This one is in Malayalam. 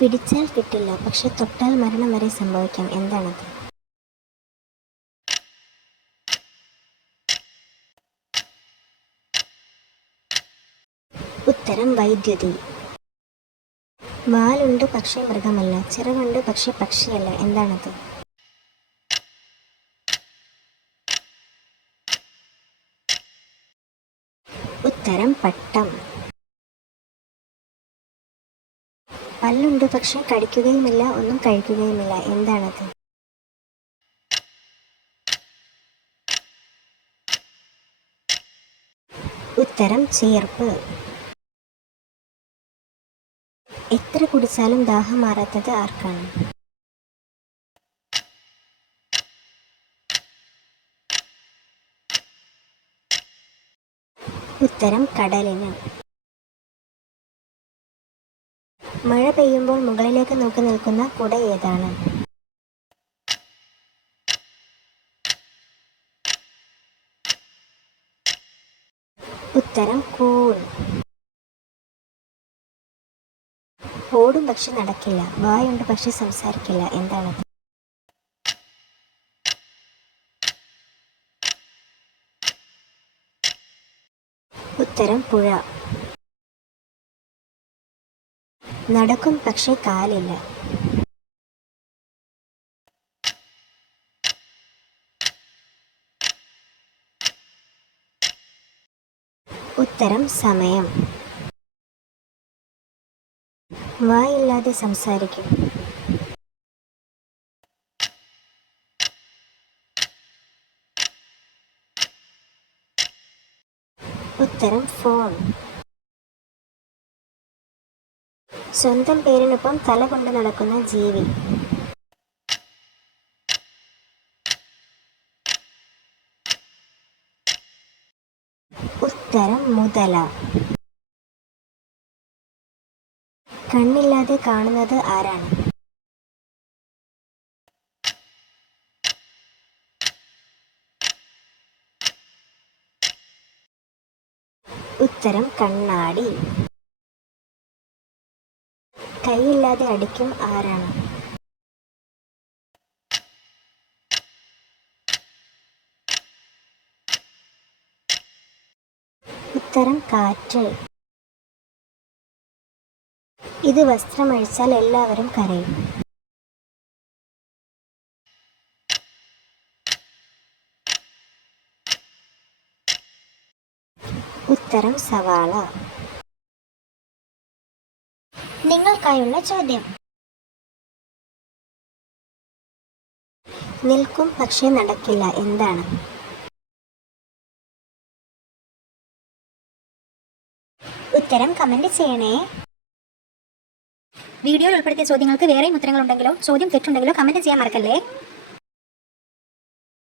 പിടിച്ചാൽ കിട്ടില്ല, പക്ഷെ തൊട്ടാൽ മരണം വരെ സംഭവിക്കാം. എന്താണത്? ഉത്തരം വൈദ്യുതി. വാലുണ്ട് പക്ഷേ മൃഗമല്ല, ചിറകുണ്ട് പക്ഷെ പക്ഷിയല്ല. എന്താണത്? ഉത്തരം പട്ടം. പല്ലുണ്ട് പക്ഷെ കടിക്കുകയുമില്ല, ഒന്നും കഴിക്കുകയുമില്ല. എന്താണത്? ഉത്തരം ചേർപ്പ്. എത്ര കുടിച്ചാലും ദാഹം മാറാത്തത് ആർക്കാണ്? ഉത്തരം കടലിന്. മഴ പെയ്യുമ്പോൾ മുകളിലേക്ക് നോക്കി നിൽക്കുന്ന കുട ഏതാണ്? ഉത്തരം കൂൺ. ഓടും പക്ഷെ നടക്കില്ല, വായുണ്ട് പക്ഷെ സംസാരിക്കില്ല. എന്താണത്? ഉത്തരം പുഴ. നടക്കും പക്ഷെ കാലില്ല. ഉത്തരം സമയം. വായില്ലാതെ സംസാരിക്കും. ഉത്തരം ഫോൺ. സ്വന്തം പേരിനൊപ്പം തല കൊണ്ട് നടക്കുന്ന ജീവി. ഉത്തരം മുതല. കണ്ണില്ലാതെ കാണുന്നത് ആരാണ്? ഉത്തരം കണ്ണാടി. കൈയില്ലാതെ അടിക്കും ആരാണ്? ഉത്തരം കാറ്റ്. ഇത് വസ്ത്രമഴിച്ചാൽ എല്ലാവരും കരയും. ഉത്തരം സവാള. നിങ്ങൾക്കായുള്ള ചോദ്യം. നിൽക്കും പക്ഷെ നടക്കില്ല. എന്താണ്? ഉത്തരം കമന്റ് ചെയ്യണേ. വീഡിയോയിൽ ഉൾപ്പെടുത്തിയ ചോദ്യങ്ങൾക്ക് വേറെയും ഉത്തരങ്ങളുണ്ടെങ്കിലോ ചോദ്യം തെറ്റുണ്ടെങ്കിലോ കമന്റ് ചെയ്യാൻ മറക്കല്ലേ.